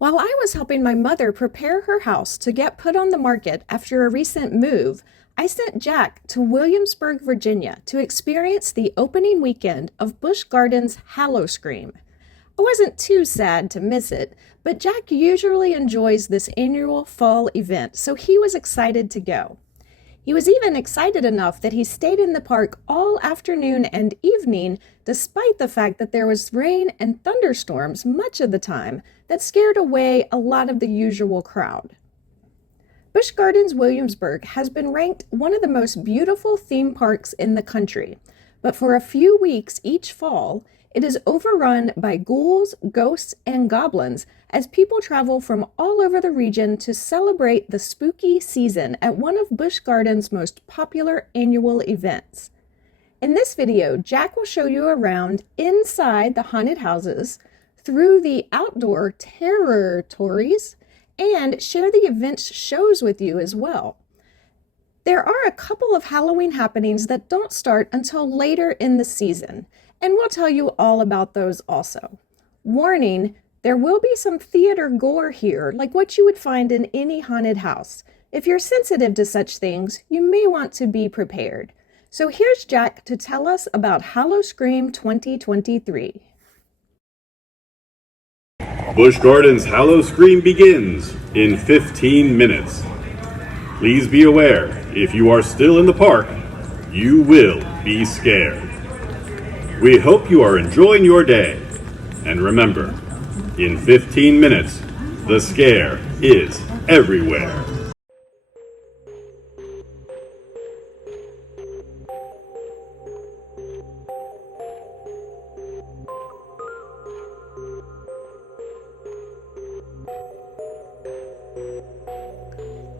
While I was helping my mother prepare her house to get put on the market after a recent move, I sent Jack to Williamsburg, Virginia to experience the opening weekend of Busch Gardens Howl-O-Scream. I wasn't too sad to miss it, but Jack usually enjoys this annual fall event, so he was excited to go. He was even excited enough that he stayed in the park all afternoon and evening, despite the fact that there was rain and thunderstorms much of the time that scared away a lot of the usual crowd. Busch Gardens Williamsburg has been ranked one of the most beautiful theme parks in the country, but for a few weeks each fall, it is overrun by ghouls, ghosts, and goblins as people travel from all over the region to celebrate the spooky season at one of Busch Gardens' most popular annual events. In this video, Jack will show you around inside the haunted houses, through the outdoor terror-tories, and share the event's shows with you as well. There are a couple of Halloween happenings that don't start until later in the season, and we'll tell you all about those also. Warning, there will be some theater gore here, like what you would find in any haunted house. If you're sensitive to such things, you may want to be prepared. So here's Jack to tell us about Howl-O-Scream 2023. Busch Gardens Howl-O-Scream begins in 15 minutes. Please be aware, if you are still in the park, you will be scared. We hope you are enjoying your day. And remember, in 15 minutes, the scare is everywhere.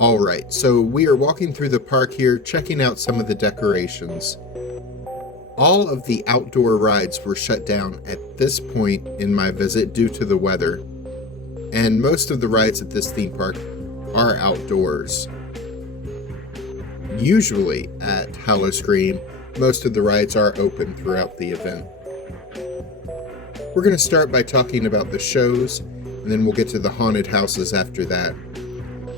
Alright, so we are walking through the park here, checking out some of the decorations. All of the outdoor rides were shut down at this point in my visit due to the weather, and most of the rides at this theme park are outdoors. Usually at Howl-O-Scream, most of the rides are open throughout the event. We're going to start by talking about the shows, and then we'll get to the haunted houses after that.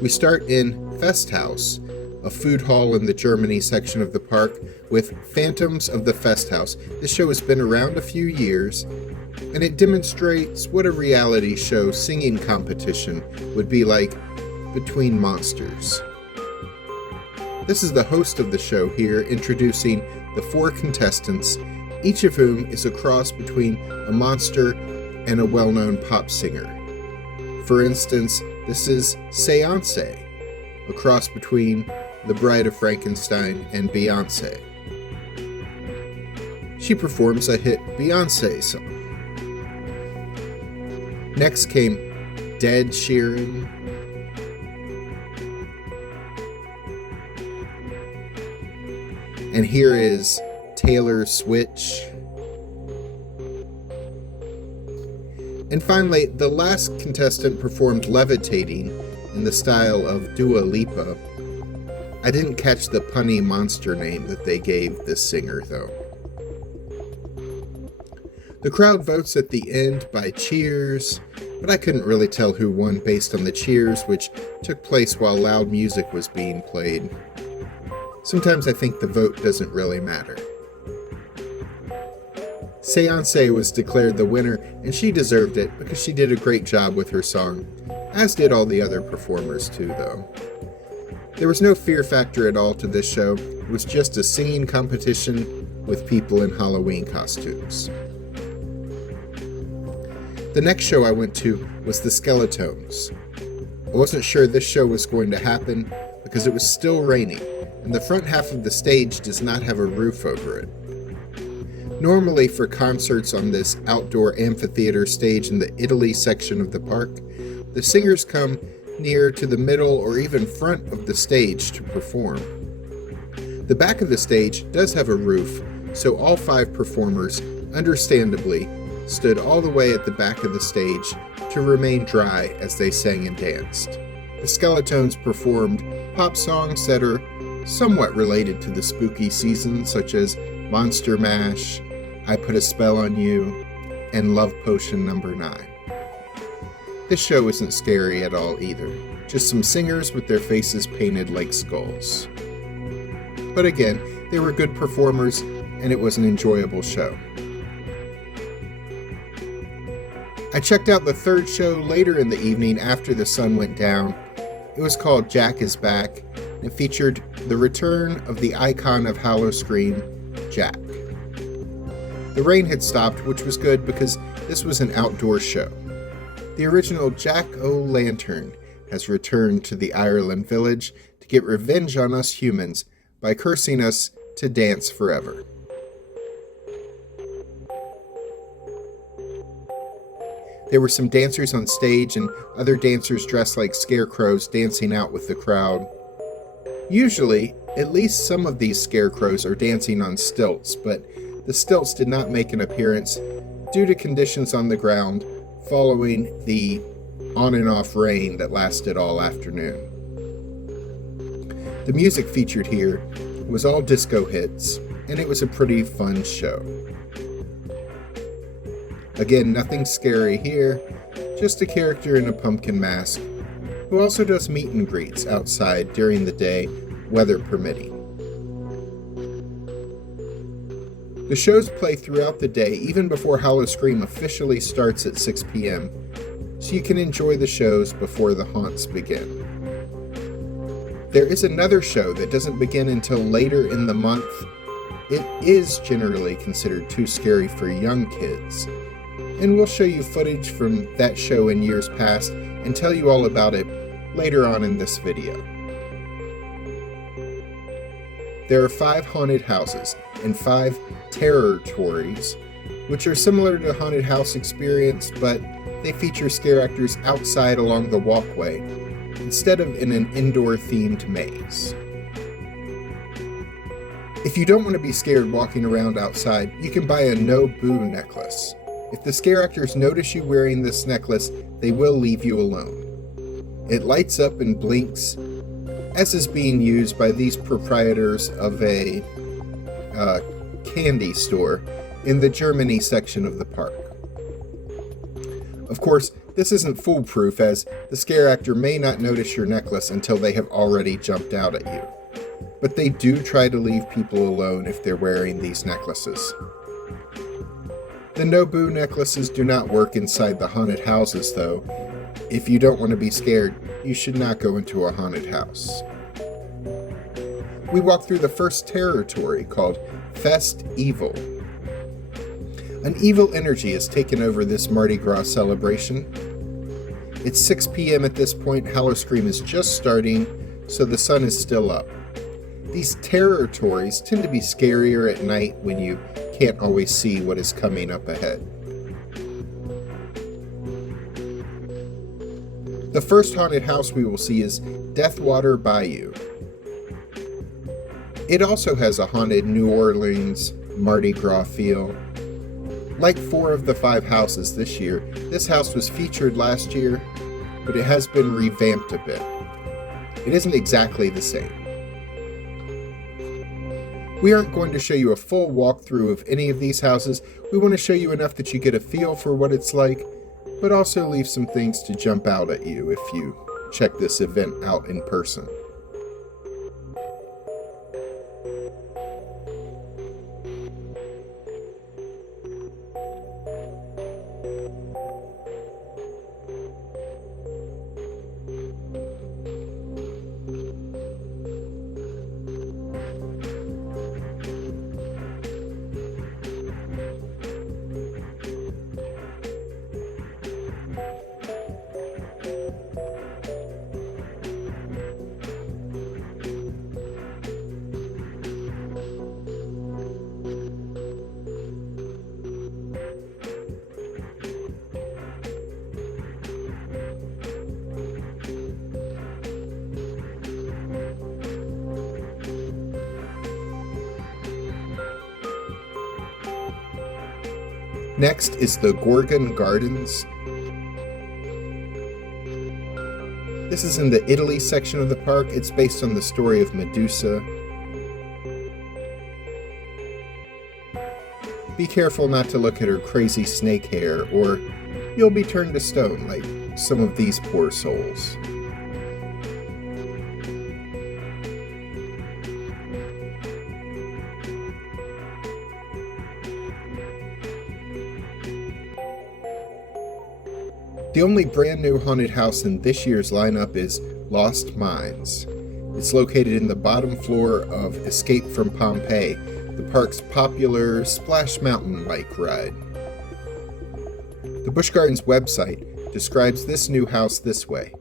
We start in Fest House, a food hall in the Germany section of the park with Phantoms of the Fest House. This show has been around a few years, and it demonstrates what a reality show singing competition would be like between monsters. This is the host of the show here introducing the 4 contestants, each of whom is a cross between a monster and a well-known pop singer. For instance, this is Seance, a cross between the Bride of Frankenstein and Beyoncé. She performs a hit Beyoncé song. Next came Dead Sheeran, and here is Taylor Switch. And finally, the last contestant performed Levitating in the style of Dua Lipa. I didn't catch the punny monster name that they gave this singer, though. The crowd votes at the end by cheers, but I couldn't really tell who won based on the cheers, which took place while loud music was being played. Sometimes I think the vote doesn't really matter. Seance was declared the winner, and she deserved it because she did a great job with her song, as did all the other performers too, though. There was no fear factor at all to this show. It was just a singing competition with people in Halloween costumes. The next show I went to was the Skeletones. I wasn't sure this show was going to happen because it was still raining, and the front half of the stage does not have a roof over it. Normally for concerts on this outdoor amphitheater stage in the Italy section of the park, the singers come near to the middle or even front of the stage to perform. The back of the stage does have a roof, so all 5 performers, understandably, stood all the way at the back of the stage to remain dry as they sang and danced. The Skeletones performed pop songs that are somewhat related to the spooky season, such as Monster Mash, I Put a Spell on You, and Love Potion No. 9. This show isn't scary at all either, just some singers with their faces painted like skulls. But again, they were good performers, and it was an enjoyable show. I checked out the third show later in the evening after the sun went down. It was called Jack is Back, and it featured the return of the icon of Howl-O-Scream, Jack. The rain had stopped, which was good because this was an outdoor show. The original Jack-O-Lantern has returned to the Ireland village to get revenge on us humans by cursing us to dance forever. There were some dancers on stage and other dancers dressed like scarecrows dancing out with the crowd. Usually, at least some of these scarecrows are dancing on stilts, but the stilts did not make an appearance due to conditions on the ground following the on and off rain that lasted all afternoon. The music featured here was all disco hits, and it was a pretty fun show. Again, nothing scary here, just a character in a pumpkin mask, who also does meet and greets outside during the day, weather permitting. The shows play throughout the day, even before Howl-O-Scream officially starts at 6 p.m., so you can enjoy the shows before the haunts begin. There is another show that doesn't begin until later in the month. It is generally considered too scary for young kids, and we'll show you footage from that show in years past and tell you all about it later on in this video. There are 5 haunted houses and 5 terror-tories, which are similar to the haunted house experience, but they feature scare actors outside along the walkway instead of in an indoor-themed maze. If you don't want to be scared walking around outside, you can buy a no-boo necklace. If the scare actors notice you wearing this necklace, they will leave you alone. It lights up and blinks, as is being used by these proprietors of a candy store in the Germany section of the park. Of course, this isn't foolproof, as the scare actor may not notice your necklace until they have already jumped out at you. But they do try to leave people alone if they're wearing these necklaces. The no-boo necklaces do not work inside the haunted houses, though. If you don't want to be scared, you should not go into a haunted house. We walked through the first terror-tory called Fest Evil. An evil energy has taken over this Mardi Gras celebration. It's 6 p.m. at this point. Howl-O-Scream is just starting, so the sun is still up. These terror-tories tend to be scarier at night when you can't always see what is coming up ahead. The first haunted house we will see is Deathwater Bayou. It also has a haunted New Orleans Mardi Gras feel. Like 4 of the 5 houses this year, this house was featured last year, but it has been revamped a bit. It isn't exactly the same. We aren't going to show you a full walkthrough of any of these houses. We want to show you enough that you get a feel for what it's like, but also leave some things to jump out at you if you check this event out in person. Next is the Busch Gardens. This is in the Italy section of the park. It's based on the story of Medusa. Be careful not to look at her crazy snake hair, or you'll be turned to stone like some of these poor souls. The only brand new haunted house in this year's lineup is Lost Mines. It's located in the bottom floor of Escape from Pompeii, the park's popular Splash Mountain-like ride. The Busch Gardens website describes this new house this way.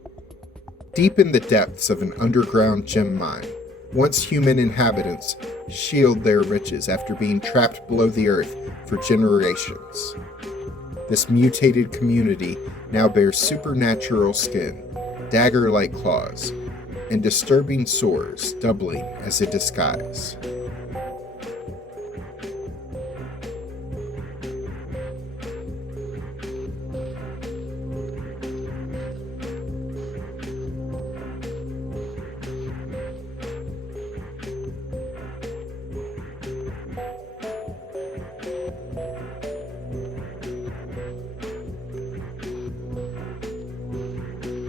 Deep in the depths of an underground gem mine, once human inhabitants shield their riches after being trapped below the earth for generations. This mutated community now bears supernatural skin, dagger-like claws, and disturbing sores doubling as a disguise.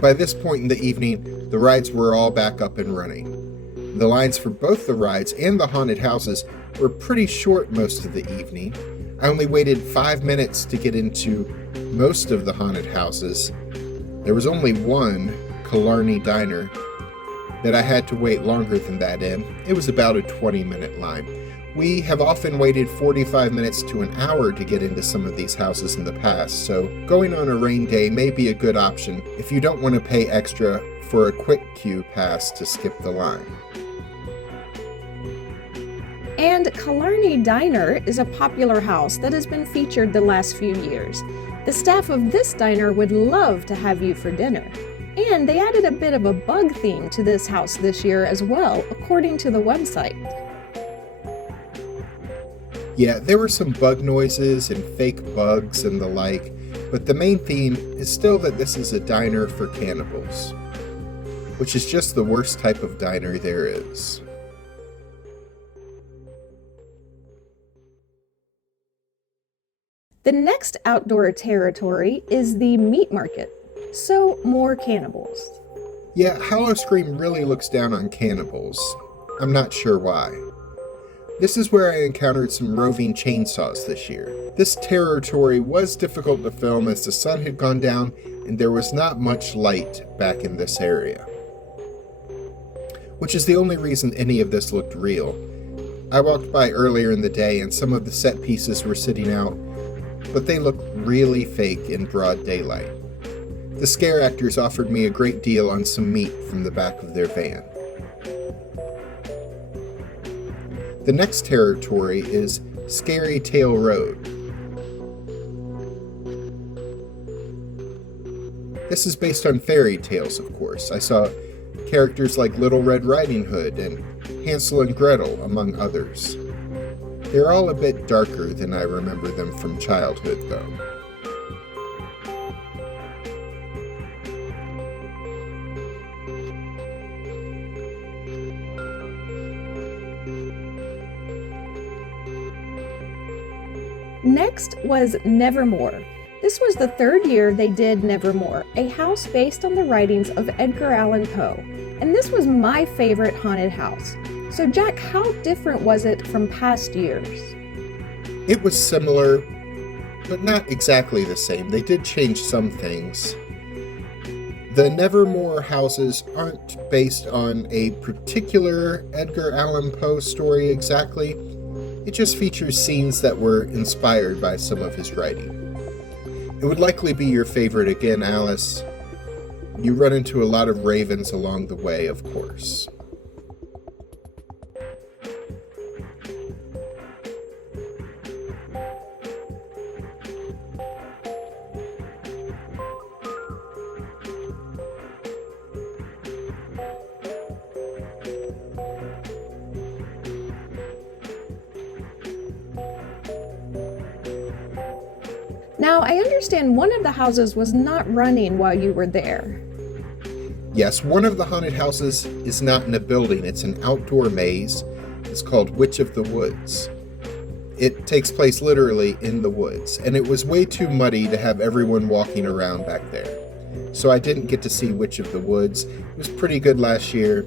By this point in the evening, the rides were all back up and running. The lines for both the rides and the haunted houses were pretty short most of the evening. I only waited 5 minutes to get into most of the haunted houses. There was only one, Killarney Diner, that I had to wait longer than that in. It was about a 20-minute line. We have often waited 45 minutes to an hour to get into some of these houses in the past, so going on a rain day may be a good option if you don't want to pay extra for a quick queue pass to skip the line. And Killarney Diner is a popular house that has been featured the last few years. The staff of this diner would love to have you for dinner. And they added a bit of a bug theme to this house this year as well, according to the website. Yeah, there were some bug noises and fake bugs and the like, but the main theme is still that this is a diner for cannibals, which is just the worst type of diner there is. The next outdoor territory is the meat market, so more cannibals. Yeah, Howl-O-Scream really looks down on cannibals. I'm not sure why. This is where I encountered some roving chainsaws this year. This territory was difficult to film as the sun had gone down and there was not much light back in this area, which is the only reason any of this looked real. I walked by earlier in the day and some of the set pieces were sitting out, but they looked really fake in broad daylight. The scare actors offered me a great deal on some meat from the back of their van. The next territory is Scary Tale Road. This is based on fairy tales, of course. I saw characters like Little Red Riding Hood and Hansel and Gretel, among others. They're all a bit darker than I remember them from childhood, though. Next was Nevermore. This was the third year they did Nevermore, a house based on the writings of Edgar Allan Poe, and this was my favorite haunted house. So Jack, how different was it from past years? It was similar, but not exactly the same. They did change some things. The Nevermore houses aren't based on a particular Edgar Allan Poe story exactly. It just features scenes that were inspired by some of his writing. It would likely be your favorite again, Alice. You run into a lot of ravens along the way, of course. Now, I understand one of the houses was not running while you were there. Yes, one of the haunted houses is not in a building. It's an outdoor maze. It's called Witch of the Woods. It takes place literally in the woods, and it was way too muddy to have everyone walking around back there. so I didn't get to see Witch of the Woods. It was pretty good last year,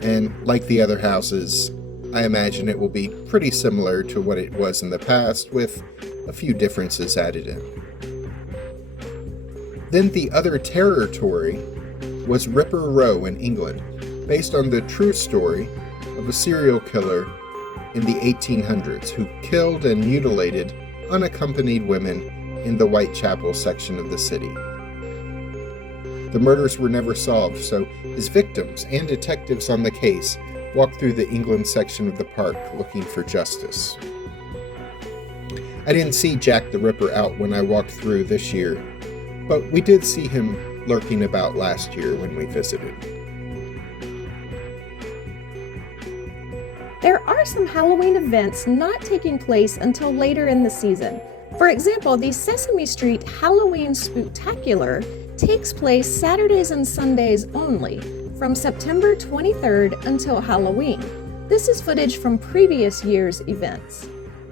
and like the other houses, I imagine it will be pretty similar to what it was in the past, with a few differences added in. Then the other terror-tory was Ripper Row in England, based on the true story of a serial killer in the 1800s who killed and mutilated unaccompanied women in the Whitechapel section of the city. The murders were never solved, so his victims and detectives on the case walked through the England section of the park looking for justice. I didn't see Jack the Ripper out when I walked through this year, but we did see him lurking about last year when we visited. There are some Halloween events not taking place until later in the season. For example, the Sesame Street Halloween Spooktacular takes place Saturdays and Sundays only, from September 23rd until Halloween. This is footage from previous year's events.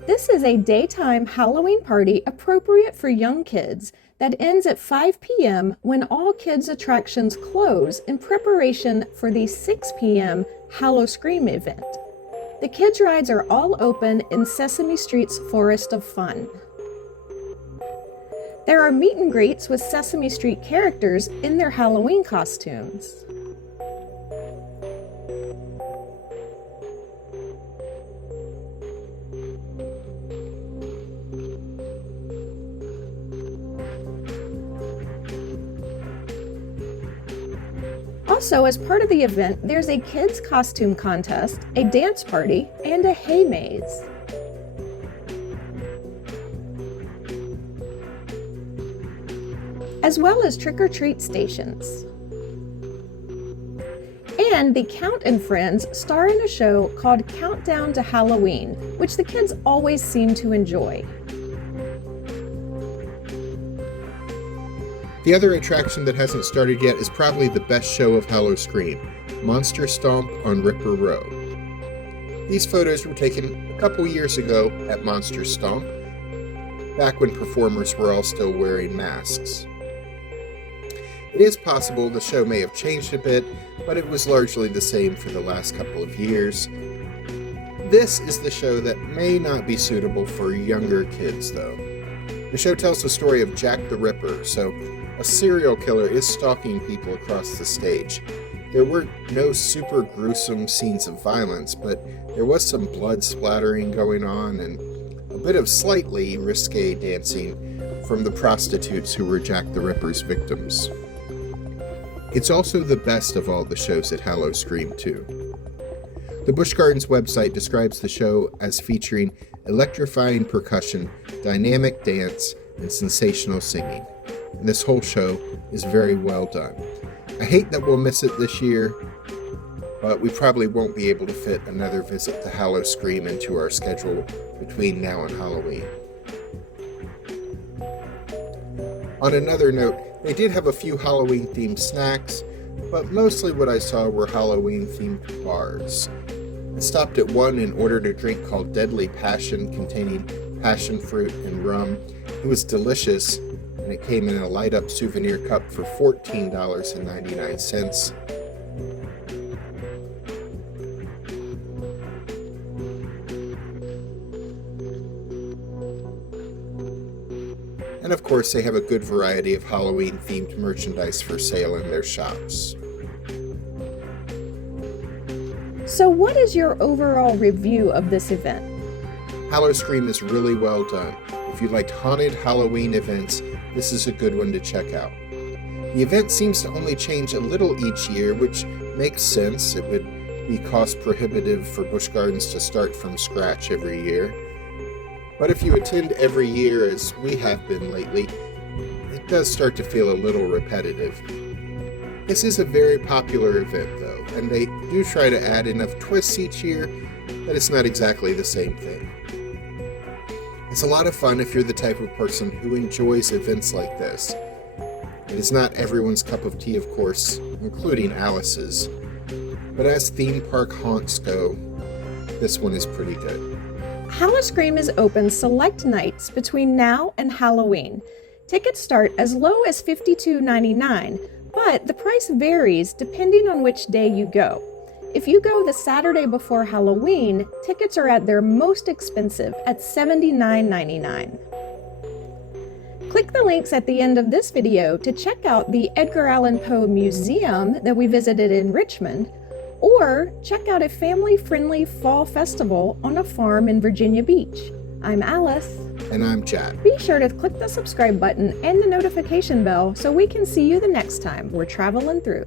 This is a daytime Halloween party appropriate for young kids that ends at 5 p.m. when all kids' attractions close in preparation for the 6 p.m. Howl-O-Scream event. The kids' rides are all open in Sesame Street's Forest of Fun. There are meet and greets with Sesame Street characters in their Halloween costumes. Also, as part of the event, there's a kids' costume contest, a dance party, and a hay maze. As well as trick-or-treat stations. And the Count and Friends star in a show called Countdown to Halloween, which the kids always seem to enjoy. The other attraction that hasn't started yet is probably the best show of Howl-O-Scream, Monster Stomp on Ripper Row. These photos were taken a couple years ago at Monster Stomp, back when performers were all still wearing masks. It is possible the show may have changed a bit, but it was largely the same for the last couple of years. This is the show that may not be suitable for younger kids, though. The show tells the story of Jack the Ripper, so a serial killer is stalking people across the stage. There were no super gruesome scenes of violence, but there was some blood splattering going on and a bit of slightly risque dancing from the prostitutes who were Jack the Ripper's victims. It's also the best of all the shows at Howl-O-Scream, too. The Busch Gardens website describes the show as featuring electrifying percussion, dynamic dance, and sensational singing. And this whole show is very well done. I hate that we'll miss it this year, but we probably won't be able to fit another visit to Howl-O-Scream into our schedule between now and Halloween. On another note, they did have a few Halloween-themed snacks, but mostly what I saw were Halloween-themed bars. I stopped at one and ordered a drink called Deadly Passion, containing passion fruit and rum. It was delicious, and it came in a light-up souvenir cup for $14.99. And of course, they have a good variety of Halloween-themed merchandise for sale in their shops. So what is your overall review of this event? Howl-O-Scream is really well done. If you liked haunted Halloween events, this is a good one to check out. The event seems to only change a little each year, which makes sense. It would be cost prohibitive for Busch Gardens to start from scratch every year. But if you attend every year, as we have been lately, it does start to feel a little repetitive. This is a very popular event, though, and they do try to add enough twists each year that it's not exactly the same thing. It's a lot of fun if you're the type of person who enjoys events like this. It is not everyone's cup of tea, of course, including Alice's, but as theme park haunts go, this one is pretty good. Howl-O-Scream is open select nights between now and Halloween. Tickets start as low as $52.99, but the price varies depending on which day you go. If you go the Saturday before Halloween, tickets are at their most expensive at $79.99. Click the links at the end of this video to check out the Edgar Allan Poe Museum that we visited in Richmond, or check out a family-friendly fall festival on a farm in Virginia Beach. I'm Alice. And I'm Jack. Be sure to click the subscribe button and the notification bell so we can see you the next time we're traveling through.